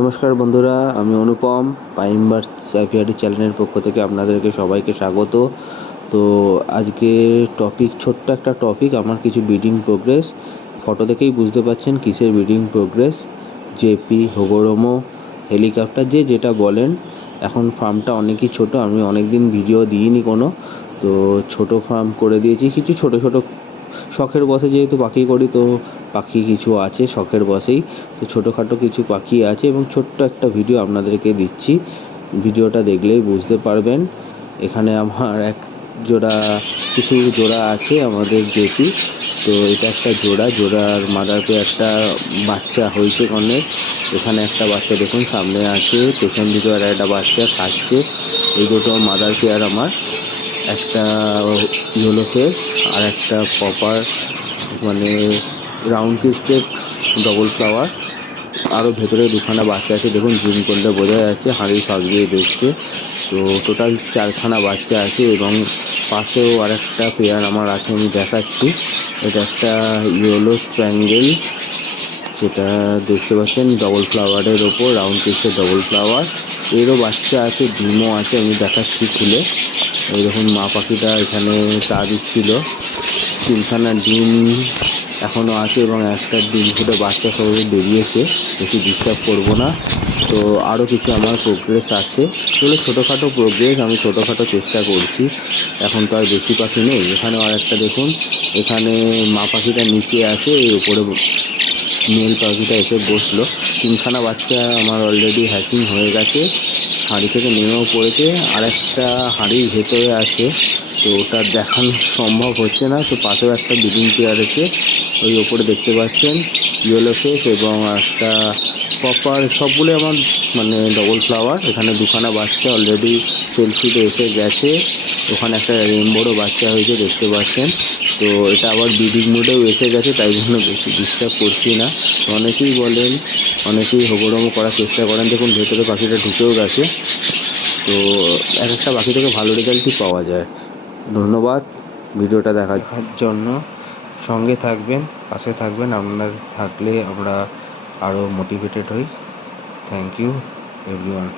নমস্কার বন্ধুরা, আমি অনুপম পাইমবার অ্যাভিয়ারি চ্যানেলের পক্ষ থেকে আপনাদেরকে সবাইকে স্বাগত। তো আজকে টপিক ছোট্ট একটা টপিক আমার কিছু বিডিং প্রোগ্রেস ফটো দেখেই বুঝতে পারছেন কিসের বিডিং প্রোগ্রেস জেপি হোগোরোমো হেলিকপ্টার যে যেটা বলেন। এখন ফার্মটা অনেকই ছোট, আমি অনেক দিন ভিডিও দিইনি কোনো। তো ছোট ফার্ম করে দিয়েছি, কিছু ছোট ছোট শখের বসে যেহেতু পাখি করি, তো পাখি কিছু আছে শখের বসেই। তো ছোটোখাটো কিছু পাখি আছে এবং ছোট্ট একটা ভিডিও আপনাদেরকে দিচ্ছি। ভিডিওটা দেখলেই বুঝতে পারবেন। এখানে আমার এক জোড়া, কিছু জোড়া আছে আমাদের জেপি তো এটা একটা জোড়া, জোড়ার মাদার একটা বাচ্চা হয়েছে অনেক এখানে একটা বাচ্চা দেখুন, সামনে আছে, পেছন দিকে আর একটা বাচ্চা খাচ্ছে। এই দুটো মাদার পেয়ার আমার। একটা ইয়েলো ফেস আর একটা পপার মানে রাউন্ড পিস্টেড ডবল ফ্লাওয়ার আরও ভেতরে দুখানা বাচ্চা আছে, দেখুন জুম করলে বোঝা যাচ্ছে হাঁড়ি ফাঁক দিয়ে দেখছে তো টোটাল চারখানা বাচ্চা আছে এবং পাশেও আর একটা পেয়ার আমার আছে, আমি দেখাচ্ছি। এটা একটা ইয়েলো স্প্যাঙ্গেল যেটা দেখতে পাচ্ছেন ডবল ফ্লাওয়ারের ওপর রাউন্ড পিসের ডবল ফ্লাওয়ার এরও বাচ্চা আছে, ডিমও আছে, আমি দেখাচ্ছি খুলে। এই দেখুন মা পাখিটা এখানে তা দিচ্ছিল। তিনখানা ডিম এখনও আছে এবং একটা ডিম ফুটে বাচ্চা সবাই বেরিয়েছে, বেশি ডিস্টার্ব করব না। তো আরও কিছু আমার প্রোগ্রেস আছে। এগুলো ছোটোখাটো প্রোগ্রেস আমি ছোটোখাটো চেষ্টা করছি। এখন তো আর বেশি পাখি নেই। এখানেও আর একটা দেখুন, এখানে মা পাখিটা নিচে আছে উপরে মেল পাখিটা এসে বসল। তিনখানা বাচ্চা আমার অলরেডি হ্যাচিং হয়ে গেছে। হাঁড়ি থেকে নেমেও পড়েছে। আর একটা হাঁড়ির ভেতরে আছে, তো ওটা দেখানো সম্ভব হচ্ছে না। তো পাশেও একটা বিডিং পেয়ার আছে, ওই ওপরে দেখতে পাচ্ছেন। ইয়েলো ফেস এবং একটা কপার সবগুলো আমার মানে ডবল ফ্লাওয়ার এখানে দুখানা বাচ্চা অলরেডি সেলফিতে এসে গেছে। ওখানে একটা রেনবোরও বাচ্চা হয়েছে, দেখতে পাচ্ছেন। তো এটা আবার ব্রিডিং মোডেও এসে গেছে, তাই জন্য বেশি ডিস্টার্ব করছি না। অনেকেই বলেন, অনেকেই হগরম করার চেষ্টা করেন। দেখুন, ভেতরে পাখিটা ঢুকেও গেছে। তো এক একটা বাকি থেকে ভালো রেজাল্টই পাওয়া যায়। ধন্যবাদ, ভিডিওটা দেখার জন্য। সঙ্গে থাকবেন, পাশে থাকবেন, আপনারা থাকলে আমরা আরও মোটিভেটেড হই। Thank you everyone